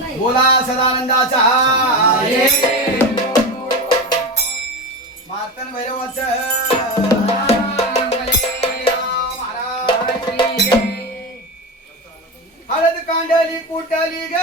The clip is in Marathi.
बोला सदानंदाचा मार्तन भैरवाच. हळद कांडली कुटली ग.